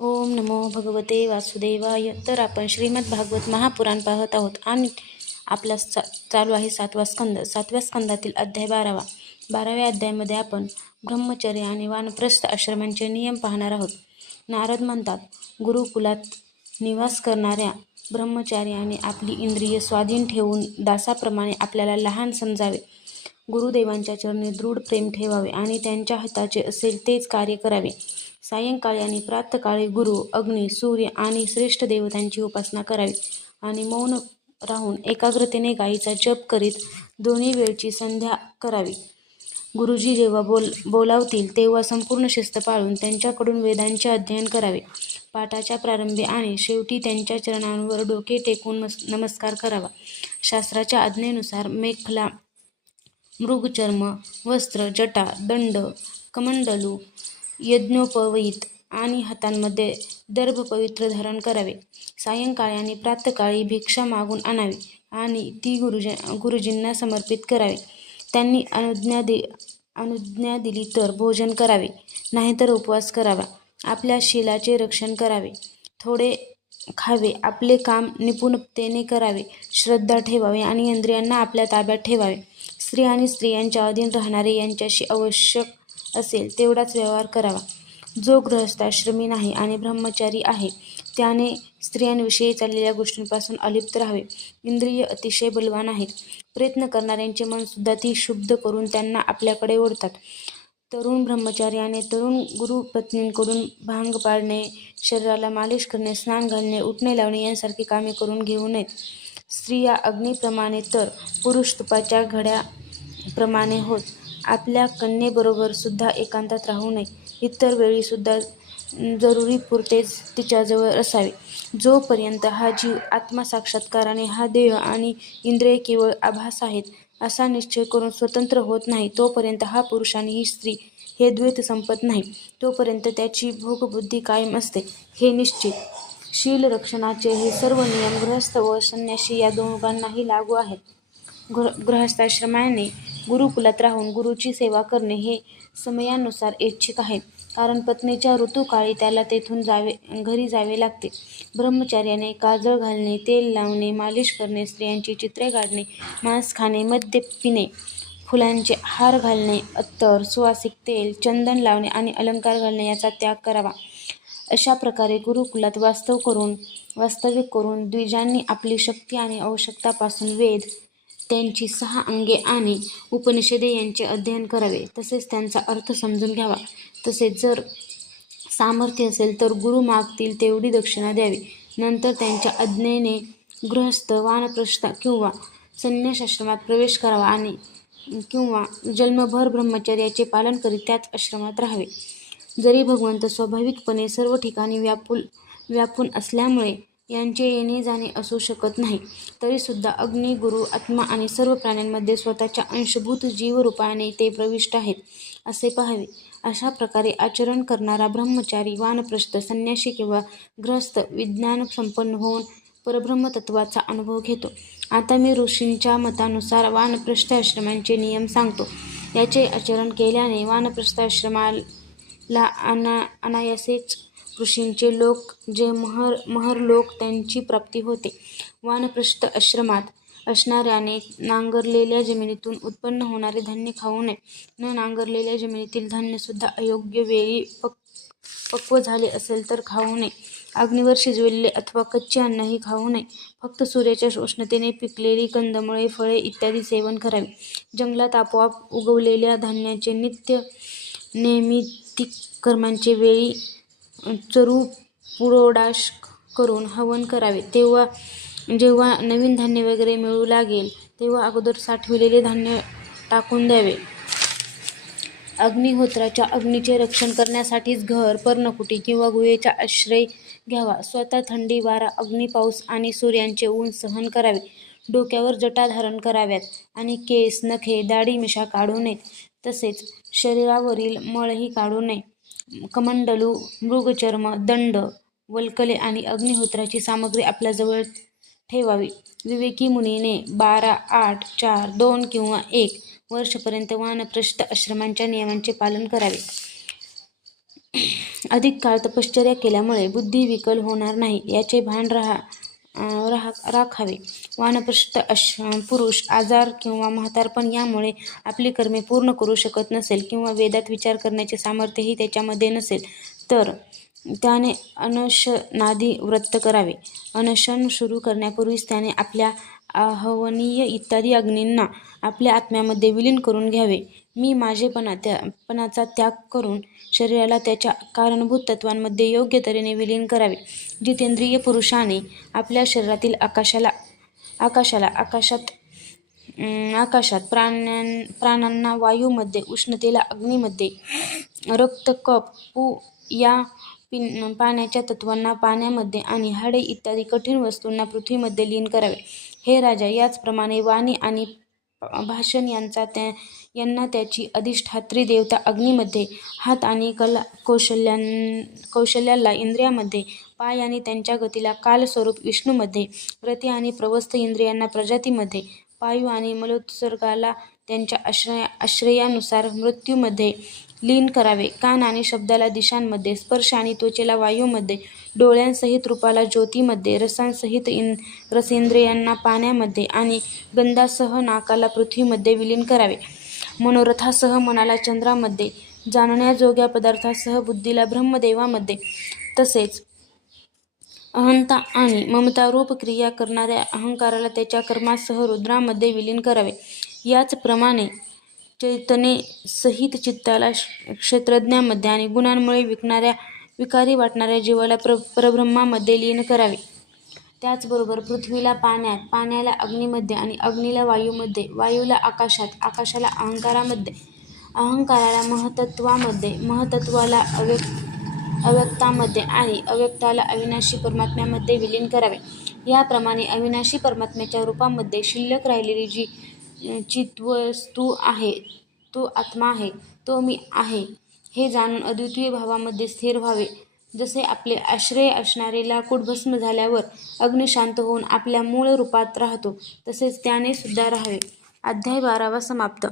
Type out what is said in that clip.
ओम नमो भगवते वासुदेवाय. तर आपण श्रीमद भागवत महापुराण पाहत आहोत. आणि आपला चा चालू आहे सातवा स्कंद. सातव्या स्कंदातील अध्याय बारावा. बाराव्या अध्यायामध्ये आपण ब्रह्मचर्य आणि वानप्रस्थ आश्रमांचे नियम पाहणार आहोत. नारद म्हणतात गुरुकुलात निवास करणाऱ्या ब्रह्मचार्याने आपली इंद्रिय स्वाधीन ठेवून दासाप्रमाणे आपल्याला लहान समजावे. गुरुदेवांच्या चरणी दृढ प्रेम ठेवावे आणि त्यांच्या हाताचे असेल तेच कार्य करावे. सायंकाळी आणि प्रातकाळी गुरु अग्नी सूर्य आणि श्रेष्ठ देवतांची उपासना करावी. आणि मौन राहून एकाग्रतेने गायीचा जप करीत दोन्ही वेळची संध्या करावी. गुरुजी जेव्हा बोल बोलावतील तेव्हा संपूर्ण शिस्त पाळून त्यांच्याकडून वेदांचे अध्ययन करावे. पाठाच्या प्रारंभी आणि शेवटी त्यांच्या चरणांवर डोके टेकून नमस्कार करावा. शास्त्राच्या आज्ञेनुसार मेखला मृगचर्म वस्त्र जटा दंड कमंडलू यज्ञोपवीत आणि हातांमध्ये दर्भ पवित्र धारण करावे. सायंकाळी आणि प्रातकाळी भिक्षा मागून आणावी आणि ती गुरुजी गुरुजींना समर्पित करावी. त्यांनी अनुज्ञा दि अनुज्ञा दिली तर भोजन करावे नाहीतर उपवास करावा. आपल्या शिलाचे रक्षण करावे. थोडे खावे आपले काम निपुणतेने करावे. श्रद्धा ठेवावी आणि इंद्रियांना आपल्या ताब्यात ठेवावे. स्त्री आणि स्त्रियांच्या अधीन राहणारे यांच्याशी आवश्यक असेल तेवढाच व्यवहार करावा. जो गृहस्थाश्रमी नाही आणि ब्रह्मचारी आहे त्याने स्त्रियांविषयी चाललेल्या गोष्टींपासून अलिप्त राहावे. इंद्रिय अतिशय बलवान आहेत. प्रयत्न करणाऱ्यांचे मनसुद्धा ती शुद्ध करून त्यांना आपल्याकडे ओढतात. तरुण ब्रह्मचार्याने तरुण गुरुपत्नींकडून भांग पाडणे शरीराला मालिश करणे स्नान घालणे उठणे लावणे यांसारखी कामे करून घेऊ नयेत. स्त्रिया अग्नीप्रमाणे तर पुरुष तुपाच्या घड्याप्रमाणे होत. आपल्या कन्येबरोबर सुद्धा एकांतात राहू नये. इतर वेळीसुद्धा जरुरीपुरतेच तिच्याजवळ असावे. जोपर्यंत हा जीव आत्मसाक्षात्काराने हा देह आणि इंद्रिय केवळ आभास आहेत असा निश्चय करून स्वतंत्र होत नाही तोपर्यंत हा पुरुष आणि ही स्त्री हे द्वैत संपत नाही. तोपर्यंत त्याची भोगबुद्धी कायम असते. हे निश्चित. शील रक्षणाचे हे सर्व नियम गृहस्थ व संन्यासी या दोघांनाही लागू आहेत. गृह गृहस्थाश्रमाने गुरुकुलात राहून गुरुची सेवा करणे हे समयानुसार ऐच्छिक आहे. कारण पत्नीच्या ऋतूकाळी त्याला तेथून जावे घरी जावे लागते. ब्रह्मचार्याने काजळ घालणे तेल लावणे मालिश करणे स्त्रियांची चित्रे काढणे मांस खाणे मद्य पिणे फुलांचे हार घालणे अत्तर सुवासिक तेल चंदन लावणे आणि अलंकार घालणे याचा त्याग करावा. अशा प्रकारे गुरुकुलात वास्तव करून वास्तव्य करून द्विजांनी आपली शक्ती आणि आवश्यकतापासून वेद त्यांची सहा अंगे आणि उपनिषदे यांचे अध्ययन करावे. तसेच त्यांचा अर्थ समजून घ्यावा. तसेच जर सामर्थ्य असेल तर गुरु मागतील तेवढी दक्षिणा द्यावी. नंतर त्यांच्या आज्ञेने गृहस्थ वानप्रस्थ किंवा संन्यासाश्रमात प्रवेश करावा आणि किंवा जन्मभर ब्रह्मचर्याचे पालन करीत त्याच आश्रमात राहावे. जरी भगवंत स्वाभाविकपणे सर्व ठिकाणी व्यापूल व्यापून असल्यामुळे यांचे येणे जाणे असू शकत नाही. तरीसुद्धा अग्नी गुरु आत्मा आणि सर्व प्राण्यांमध्ये स्वतःच्या अंशभूत जीवरूपाने ते प्रविष्ट आहेत असे पाहावे. अशा प्रकारे आचरण करणारा ब्रह्मचारी वानप्रस्थ संन्यासी किंवा ग्रस्त विज्ञान संपन्न होऊन परब्रह्मतत्वाचा अनुभव घेतो. आता मी ऋषींच्या मतानुसार वानप्रस्थ आश्रमांचे नियम सांगतो. याचे आचरण केल्याने वानप्रस्थ आश्रमाला अना अनायासेच ऋषींचे लोक जे महर महरलोक त्यांची प्राप्ती होते. वानप्रस्थ आश्रमात असणाऱ्याने नांगरलेल्या जमिनीतून उत्पन्न होणारे धान्य खाऊ नये. न नांगरलेल्या जमिनीतील धान्यसुद्धा अयोग्य वेळी पक पक्व झाले असेल तर खाऊ नये. अग्नीवर शिजवलेले अथवा कच्चे अन्नही खाऊ नये. फक्त सूर्याच्या उष्णतेने पिकलेली कंदमुळे फळे इत्यादी सेवन करावे. जंगलात आपोआप उगवलेल्या धान्याचे नित्य नैमित्तिक कर्मांचे वेळी चरू पुरोडाश करून हवन करावे. तेव्हा जेव्हा नवीन धान्य वगैरे मिळू लागेल तेव्हा अगोदर साठविलेले धान्य टाकून द्यावे. अग्निहोत्राच्या अग्नीचे रक्षण करण्यासाठीच घर पर्णकुटी किंवा गुहेचा आश्रय घ्यावा. स्वतः थंडी वारा अग्नी पाऊस आणि सूर्यांचे ऊन सहन करावे. डोक्यावर जटा धारण कराव्यात आणि केस नखे दाढी मिशा काढू नयेत. तसेच शरीरावरील मळही काढू नये. कमंडलू मृगचर्म दंड वल्कले आणि अग्निहोत्राची सामग्री आपल्याजवळ ठेवावी. विवेकी मुनीने बारा आठ चार दोन किंवा एक वर्षपर्यंत वानप्रस्थ आश्रमांच्या नियमांचे पालन करावे. अधिक काळ तपश्चर्या केल्यामुळे बुद्धी विकल होणार नाही. याचे भान राहा. राहा राखावे. वानप्रस्थ अश पुरुष आजार किंवा म्हातारपण यामुळे आपली कर्मे पूर्ण करू शकत नसेल किंवा वेदात विचार करण्याचे सामर्थ्यही त्याच्यामध्ये नसेल तर त्याने अनशनादी व्रत करावे. अनशन सुरू करण्यापूर्वीच त्याने आपल्या आहवनीय इत्यादी अग्नींना आपल्या आत्म्यामध्ये विलीन करून घ्यावे. मी माझेपणा त्या पणाचा त्याग करून शरीराला त्याच्या कारणभूत तत्वांमध्ये योग्य तऱ्हेने विलीन करावे. जितेंद्रिय पुरुषाने आपल्या शरीरातील आकाशाला आकाशाला आकाशात आकाशात प्राण्यां प्राणांना वायूमध्ये उष्णतेला अग्नीमध्ये रक्त कप पू या पिन पाण्याच्या तत्वांना पाण्यामध्ये आणि हाडे इत्यादी कठीण वस्तूंना पृथ्वीमध्ये लीन करावे. हे राजा याचप्रमाणे वाणी आणि भाषण यांचा त्या यांना त्याची अधिष्ठात्री देवता अग्नीमध्ये हात आणि कला कौशल्यां कौशल्याला इंद्रियामध्ये पाय आणि त्यांच्या गतीला कालस्वरूप विष्णूमध्ये रती आणि प्रवस्थ इंद्रियांना प्रजातीमध्ये पायू आणि मलोत्सर्गाला त्यांच्या आश्रया आश्रयानुसार मृत्यूमध्ये लीन करावे. कान आणि शब्दाला दिशांमध्ये स्पर्श आणि त्वचेला वायूमध्ये डोळ्यांसहित रूपाला ज्योतीमध्ये रसांसहित इन रसेंद्रियांना पाण्यामध्ये आणि गंधासह नाकाला पृथ्वीमध्ये विलीन करावे. मनोरथासह मनाला चंद्रामध्ये जाणण्याजोग्या पदार्थासह बुद्धीला ब्रह्मदेवामध्ये तसेच अहंता आणि ममता रूप क्रिया करणाऱ्या अहंकाराला त्याच्या कर्मासह रुद्रामध्ये विलीन करावे. याचप्रमाणे चैतने सहित चित्ताला क्षेत्रज्ञामध्ये आणि गुणांमुळे विकणाऱ्या विकारी वाटणाऱ्या जीवाला प्र परब्रह्मामध्ये लीन करावे. त्याचबरोबर पृथ्वीला पाण्यात पाण्याला अग्नीमध्ये आणि अग्नीला वायूमध्ये वायूला आकाशात आकाशाला अहंकारामध्ये अहंकाराला महतत्वामध्ये महतत्वाला अव्यक्त अव्यक्तामध्ये आणि अव्यक्ताला अविनाशी परमात्म्यामध्ये विलीन करावे. याप्रमाणे अविनाशी परमात्म्याच्या रूपामध्ये शिल्लक राहिलेली जी चित्वस्तू आहे तो आत्मा आहे तो मी आहे. हे जाणून अद्वितीय भावामध्ये स्थिर व्हावे. जसे आपले आश्रय असणारे लाकूड भस्म झाल्यावर अग्नी शांत होऊन आपल्या मूळ रूपात राहतो तसेच त्याने सुद्धा राहावे. अध्याय बारावा समाप्त.